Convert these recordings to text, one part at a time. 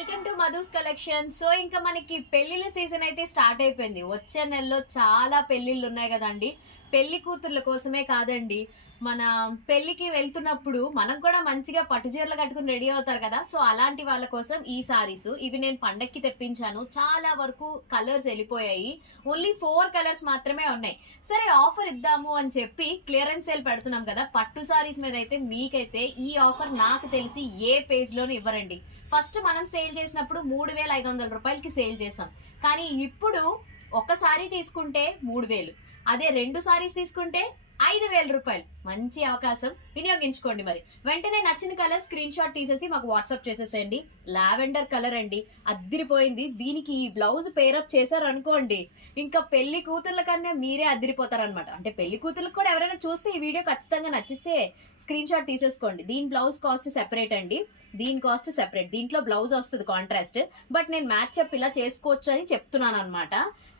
Welcome to Madhu's collection. So ఇంకా మనకి పెళ్లిళ్ళ సీజన్ అయితే స్టార్ట్ అయిపోయింది. వచ్చే నెలలో చాలా పెళ్లిళ్ళు ఉన్నాయి కదండి. పెళ్లి కూతుర్ల కోసమే కాదండి, మన పెళ్లికి వెళ్తున్నప్పుడు మనం కూడా మంచిగా పట్టు చీరలు కట్టుకుని రెడీ అవుతారు కదా. సో అలాంటి వాళ్ళ కోసం ఈ సారీస్ ఇవి నేను పండక్కి తెప్పించాను. చాలా వరకు కలర్స్ వెళ్ళిపోయాయి. ఓన్లీ 4 కలర్స్ మాత్రమే ఉన్నాయి. సరే ఆఫర్ ఇద్దాము అని చెప్పి క్లియరెన్స్ సేల్ పెడుతున్నాం కదా. పట్టు సారీస్ మీద అయితే మీకైతే ఈ ఆఫర్ నాకు తెలిసి ఏ పేజ్ లోనూ ఇవ్వరండి. ఫస్ట్ మనం సేల్ చేసినప్పుడు 3,500 రూపాయలకి సేల్ చేసాం. కానీ ఇప్పుడు ఒక సారీ తీసుకుంటే 3,000, అదే 2 సారీస్ తీసుకుంటే 5,000 రూపాయలు. మంచి అవకాశం, వినియోగించుకోండి. మరి వెంటనే నచ్చిన కలర్ స్క్రీన్ షాట్ తీసేసి మాకు వాట్సాప్ చేసేసేయండి. లావెండర్ కలర్ అండి, అద్దిరిపోయింది. దీనికి ఈ బ్లౌజ్ పేరప్ చేశారు అనుకోండి, ఇంకా పెళ్లి కూతుర్ల కన్నా మీరే అద్దిరిపోతారనమాట. అంటే పెళ్లి కూతుర్లకు కూడా ఎవరైనా చూస్తే ఈ వీడియో ఖచ్చితంగా నచ్చిస్తే స్క్రీన్ షాట్ తీసేసుకోండి. దీని బ్లౌజ్ కాస్ట్ సెపరేట్ అండి, దీని కాస్ట్ సెపరేట్. దీంట్లో బ్లౌజ్ వస్తుంది కాంట్రాస్ట్, బట్ నేను మ్యాచ్ అప్ ఇలా చేసుకోవచ్చు అని చెప్తున్నాను అనమాట.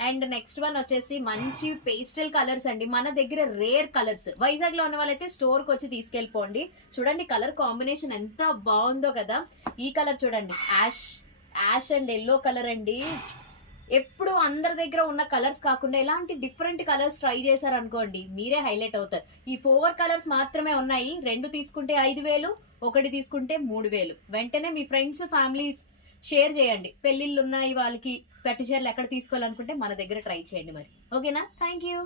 అండ్ నెక్స్ట్ వన్ వచ్చేసి మంచి పేస్టల్ కలర్స్ అండి. మన దగ్గర రేర్ కలర్స్, వైజాగ్ లో ఉన్న వాళ్ళైతే స్టోర్ కి వచ్చి తీసుకెళ్ళిపోండి. చూడండి కలర్ కాంబినేషన్ ఎంత బాగుందో కదా. ఈ కలర్ చూడండి, యాష్ అండ్ ఎల్లో కలర్ అండి. ఎప్పుడు అందరి దగ్గర ఉన్న కలర్స్ కాకుండా ఇలాంటి డిఫరెంట్ కలర్స్ ట్రై చేశారనుకోండి, మీరే హైలైట్ అవుతారు. ఈ 4 కలర్స్ మాత్రమే ఉన్నాయి. 2 తీసుకుంటే 5,000, 1 తీసుకుంటే 3,000. వెంటనే మీ ఫ్రెండ్స్ ఫ్యామిలీస్ షేర్ చేయండి. పెళ్లిళ్ళు ఉన్నాయి వాళ్ళకి పట్టు చీరలు ఎక్కడ తీసుకోవాలనుకుంటే మన దగ్గర ట్రై చేయండి. మరి ఓకేనా? Thank you.